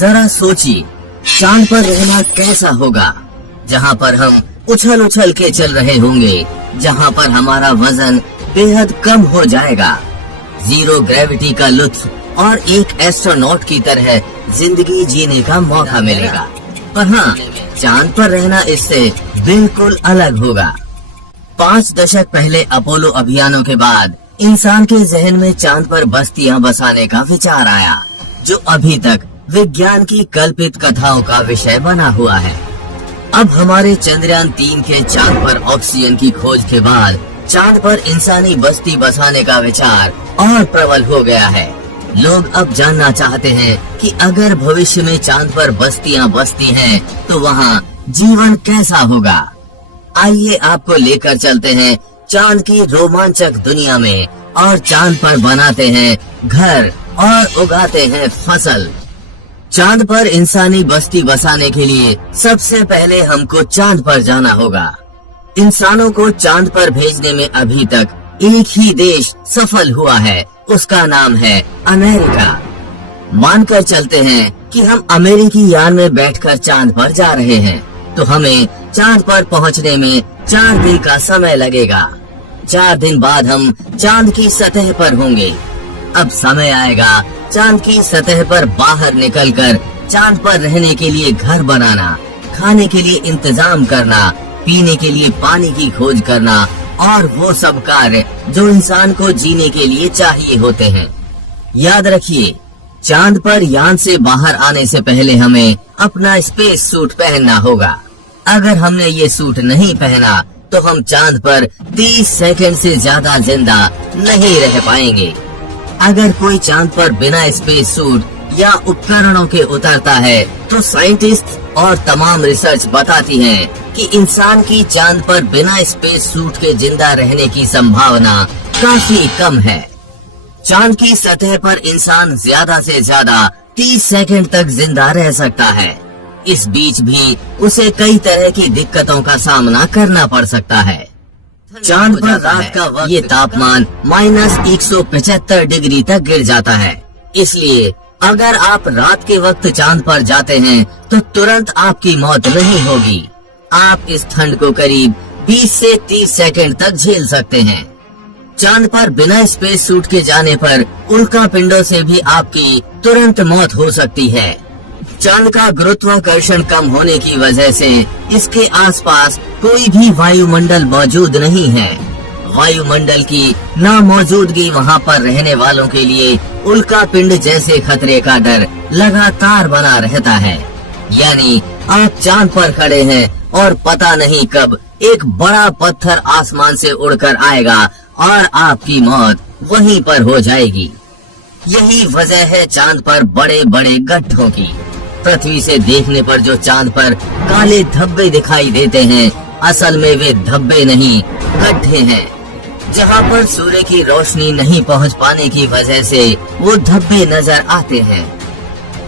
जरा सोचिए, चांद पर रहना कैसा होगा, जहाँ पर हम उछल उछल के चल रहे होंगे, जहाँ पर हमारा वजन बेहद कम हो जाएगा, जीरो ग्रेविटी का लुत्फ और एक एस्ट्रोनॉट की तरह जिंदगी जीने का मौका मिलेगा। पर हाँ, चांद पर रहना इससे बिल्कुल अलग होगा। 5 दशक पहले अपोलो अभियानों के बाद इंसान के जहन में चांद पर बस्तियां बसाने का विचार आया, जो अभी तक विज्ञान की कल्पित कथाओं का विषय बना हुआ है। अब हमारे चंद्रयान 3 के चांद पर ऑक्सीजन की खोज के बाद चांद पर इंसानी बस्ती बसाने का विचार और प्रबल हो गया है। लोग अब जानना चाहते हैं कि अगर भविष्य में चांद पर बस्तियां बसती हैं, तो वहाँ जीवन कैसा होगा। आइए आपको लेकर चलते हैं चांद की रोमांचक दुनिया में और चांद पर बनाते हैं घर और उगाते हैं फसल। चांद पर इंसानी बस्ती बसाने के लिए सबसे पहले हमको चांद पर जाना होगा। इंसानों को चांद पर भेजने में अभी तक एक ही देश सफल हुआ है, उसका नाम है अमेरिका। मानकर चलते हैं कि हम अमेरिकी यान में बैठकर चांद पर जा रहे हैं, तो हमें चांद पर पहुंचने में 4 दिन का समय लगेगा। 4 दिन बाद हम चांद की सतह पर होंगे। अब समय आएगा चांद की सतह पर बाहर निकलकर चांद पर रहने के लिए घर बनाना, खाने के लिए इंतजाम करना, पीने के लिए पानी की खोज करना और वो सब कार्य जो इंसान को जीने के लिए चाहिए होते हैं। याद रखिए, चांद पर यान से बाहर आने से पहले हमें अपना स्पेस सूट पहनना होगा। अगर हमने ये सूट नहीं पहना तो हम चांद पर 30 सेकंड से ज्यादा जिंदा नहीं रह पाएंगे। अगर कोई चांद पर बिना स्पेस सूट या उपकरणों के उतरता है, तो साइंटिस्ट और तमाम रिसर्च बताती हैं कि इंसान की चांद पर बिना स्पेस सूट के जिंदा रहने की संभावना काफी कम है। चांद की सतह पर इंसान ज्यादा से ज्यादा 30 सेकंड तक जिंदा रह सकता है। इस बीच भी उसे कई तरह की दिक्कतों का सामना करना पड़ सकता है। चांद पर रात का वक्त ये तापमान -175 डिग्री तक गिर जाता है। इसलिए अगर आप रात के वक्त चांद पर जाते हैं तो तुरंत आपकी मौत नहीं होगी। आप इस ठंड को करीब 20 से 30 सेकंड तक झेल सकते हैं। चांद पर बिना स्पेस सूट के जाने पर उल्का पिंडों से भी आपकी तुरंत मौत हो सकती है। चांद का गुरुत्वाकर्षण कम होने की वजह से इसके आसपास कोई भी वायुमंडल मौजूद नहीं है। वायुमंडल की नामौजूदगी वहाँ पर रहने वालों के लिए उल्का पिंड जैसे खतरे का डर लगातार बना रहता है। यानी आप चांद पर खड़े हैं और पता नहीं कब एक बड़ा पत्थर आसमान से उड़कर आएगा और आपकी मौत वहीं पर हो जाएगी। यही वजह है चांद पर बड़े बड़े गड्ढों की। पृथ्वी से देखने पर जो चांद पर काले धब्बे दिखाई देते हैं, असल में वे धब्बे नहीं, गड्ढे हैं। जहाँ पर सूर्य की रोशनी नहीं पहुँच पाने की वजह से वो धब्बे नजर आते हैं।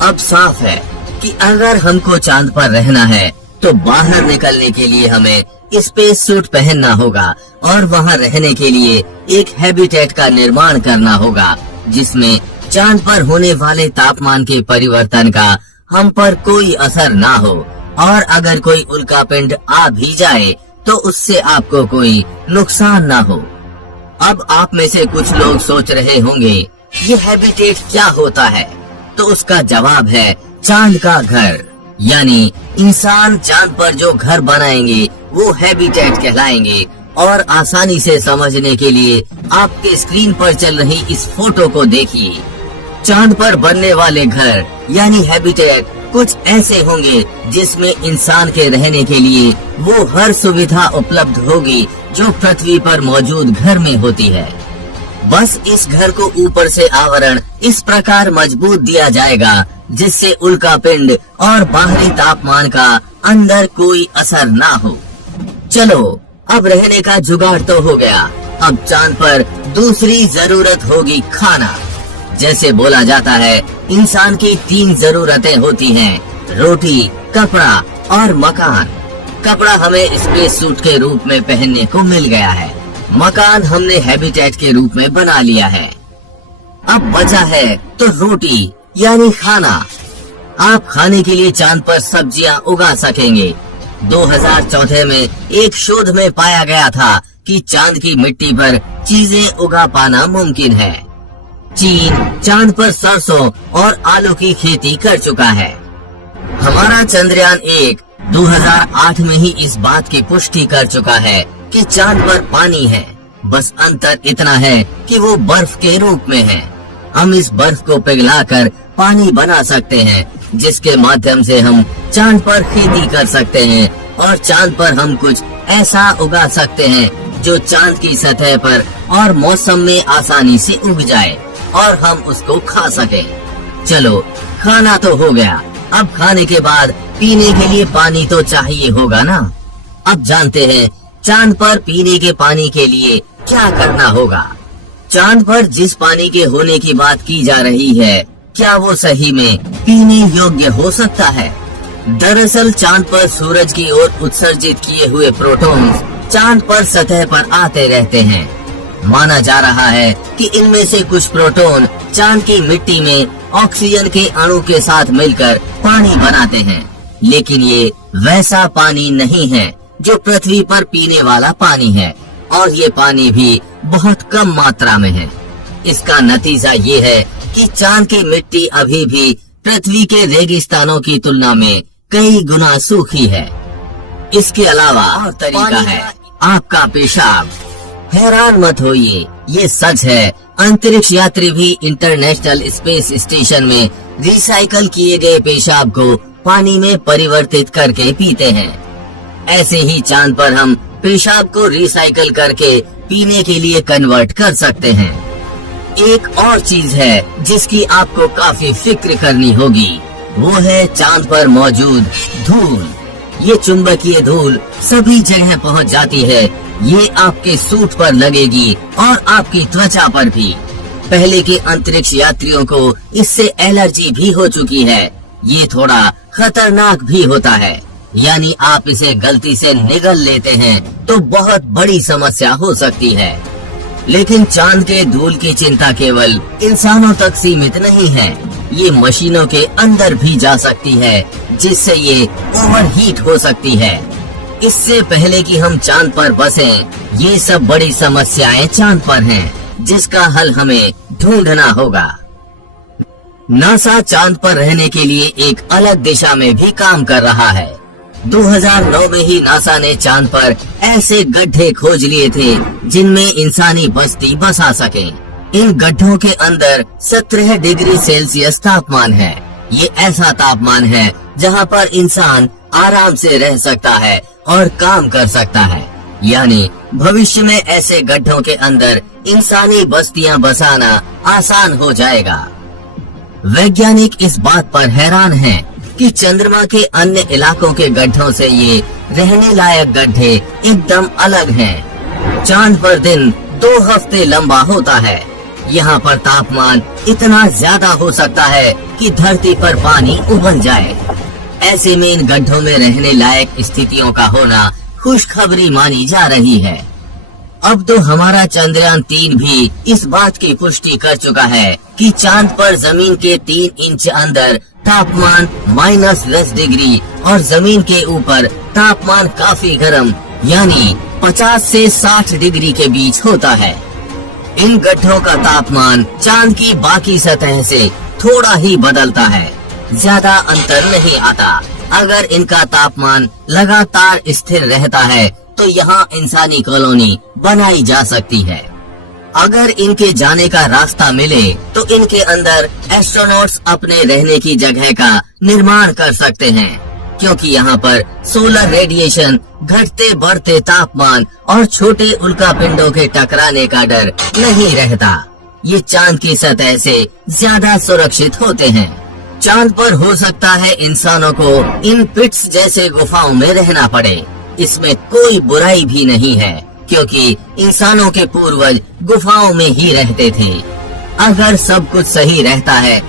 अब साफ है कि अगर हमको चांद पर रहना है तो बाहर निकलने के लिए हमें स्पेस सूट पहनना होगा और वहाँ रहने के लिए एक हैबिटेट का निर्माण करना होगा, जिसमें चांद पर होने वाले तापमान के परिवर्तन का हम पर कोई असर ना हो, और अगर कोई उल्कापिंड आ भी जाए तो उससे आपको कोई नुकसान ना हो। अब आप में से कुछ लोग सोच रहे होंगे, ये हैबिटेट क्या होता है? तो उसका जवाब है चांद का घर। यानी इंसान चांद पर जो घर बनाएंगे वो हैबिटेट कहलाएंगे। और आसानी से समझने के लिए आपके स्क्रीन पर चल रही इस फोटो को देखिए। चांद पर बनने वाले घर यानी हैबिटेट कुछ ऐसे होंगे जिसमें इंसान के रहने के लिए वो हर सुविधा उपलब्ध होगी जो पृथ्वी पर मौजूद घर में होती है। बस इस घर को ऊपर से आवरण इस प्रकार मजबूत दिया जाएगा जिससे उल्कापिंड और बाहरी तापमान का अंदर कोई असर ना हो। चलो, अब रहने का जुगाड़ तो हो गया। अब चांद पर दूसरी जरूरत होगी खाना। जैसे बोला जाता है, इंसान की 3 जरूरतें होती हैं, रोटी, कपड़ा और मकान। कपड़ा हमें स्पेस सूट के रूप में पहनने को मिल गया है। मकान हमने हैबिटेट के रूप में बना लिया है। अब बचा है तो रोटी यानी खाना। आप खाने के लिए चांद पर सब्जियां उगा सकेंगे। 2014 में एक शोध में पाया गया था कि चांद की मिट्टी पर चीजें उगा पाना मुमकिन है। चीन चांद पर सरसों और आलू की खेती कर चुका है। हमारा चंद्रयान 1 2008 में ही इस बात की पुष्टि कर चुका है कि चांद पर पानी है, बस अंतर इतना है कि वो बर्फ के रूप में है। हम इस बर्फ को पिघलाकर पानी बना सकते हैं, जिसके माध्यम से हम चांद पर खेती कर सकते हैं और चांद पर हम कुछ ऐसा उगा सकते हैं जो चांद की सतह पर और मौसम में आसानी से उग जाए और हम उसको खा सकें। चलो, खाना तो हो गया, अब खाने के बाद पीने के लिए पानी तो चाहिए होगा ना। अब जानते हैं चांद पर पीने के पानी के लिए क्या करना होगा। चांद पर जिस पानी के होने की बात की जा रही है, क्या वो सही में पीने योग्य हो सकता है? दरअसल चांद पर सूरज की ओर उत्सर्जित किए हुए प्रोटॉन्स चांद पर सतह पर आते रहते हैं। माना जा रहा है कि इनमें से कुछ प्रोटॉन चांद की मिट्टी में ऑक्सीजन के अणु के साथ मिलकर पानी बनाते हैं, लेकिन ये वैसा पानी नहीं है जो पृथ्वी पर पीने वाला पानी है, और ये पानी भी बहुत कम मात्रा में है। इसका नतीजा ये है कि चांद की मिट्टी अभी भी पृथ्वी के रेगिस्तानों की तुलना में कई गुना सूखी है। इसके अलावा और तरीका है आपका पेशाब। हैरान मत होइए, ये सच है। अंतरिक्ष यात्री भी इंटरनेशनल स्पेस स्टेशन में रिसाइकल किए गए पेशाब को पानी में परिवर्तित करके पीते हैं। ऐसे ही चांद पर हम पेशाब को रिसाइकल करके पीने के लिए कन्वर्ट कर सकते हैं। एक और चीज है जिसकी आपको काफी फिक्र करनी होगी, वो है चांद पर मौजूद धूल। ये चुंबकीय धूल सभी जगह पहुंच जाती है। ये आपके सूट पर लगेगी और आपकी त्वचा पर भी। पहले के अंतरिक्ष यात्रियों को इससे एलर्जी भी हो चुकी है। ये थोड़ा खतरनाक भी होता है, यानी आप इसे गलती से निगल लेते हैं तो बहुत बड़ी समस्या हो सकती है। लेकिन चांद के धूल की चिंता केवल इंसानों तक सीमित नहीं है, ये मशीनों के अंदर भी जा सकती है, जिससे ये ओवरहीट हो सकती है। इससे पहले कि हम चांद पर बसें, ये सब बड़ी समस्याएं चांद पर हैं, जिसका हल हमें ढूंढना होगा। नासा चांद पर रहने के लिए एक अलग दिशा में भी काम कर रहा है। 2009 में ही नासा ने चांद पर ऐसे गड्ढे खोज लिए थे जिनमें इंसानी बस्ती बसा सके। इन गड्ढों के अंदर 17 डिग्री सेल्सियस तापमान है। ये ऐसा तापमान है जहां पर इंसान आराम से रह सकता है और काम कर सकता है। यानी भविष्य में ऐसे गड्ढों के अंदर इंसानी बस्तियां बसाना आसान हो जाएगा। वैज्ञानिक इस बात पर हैरान हैं कि चंद्रमा के अन्य इलाकों के गड्ढों से ये रहने लायक गड्ढे एकदम अलग हैं। चांद पर दिन 2 हफ्ते लंबा होता है। यहाँ पर तापमान इतना ज्यादा हो सकता है कि धरती पर पानी उबल जाए। ऐसे में इन गड्ढों में रहने लायक स्थितियों का होना खुशखबरी मानी जा रही है। अब तो हमारा चंद्रयान 3 भी इस बात की पुष्टि कर चुका है कि चांद पर जमीन के 3 इंच अंदर तापमान -10 डिग्री और जमीन के ऊपर तापमान काफी गर्म यानी 50 से 60 डिग्री के बीच होता है। इन गड्ढों का तापमान चांद की बाकी सतह से थोड़ा ही बदलता है, ज्यादा अंतर नहीं आता। अगर इनका तापमान लगातार स्थिर रहता है तो यहाँ इंसानी कॉलोनी बनाई जा सकती है। अगर इनके जाने का रास्ता मिले तो इनके अंदर एस्ट्रोनॉट्स अपने रहने की जगह का निर्माण कर सकते हैं, क्योंकि यहाँ पर सोलर रेडिएशन, घटते बढ़ते तापमान और छोटे उल्कापिंडों के टकराने का डर नहीं रहता। ये चांद की सतह से ज्यादा सुरक्षित होते हैं। चांद पर हो सकता है इंसानों को इन पिट्स जैसे गुफाओं में रहना पड़े। इसमें कोई बुराई भी नहीं है, क्योंकि इंसानों के पूर्वज गुफाओं में ही रहते थे। अगर सब कुछ सही रहता है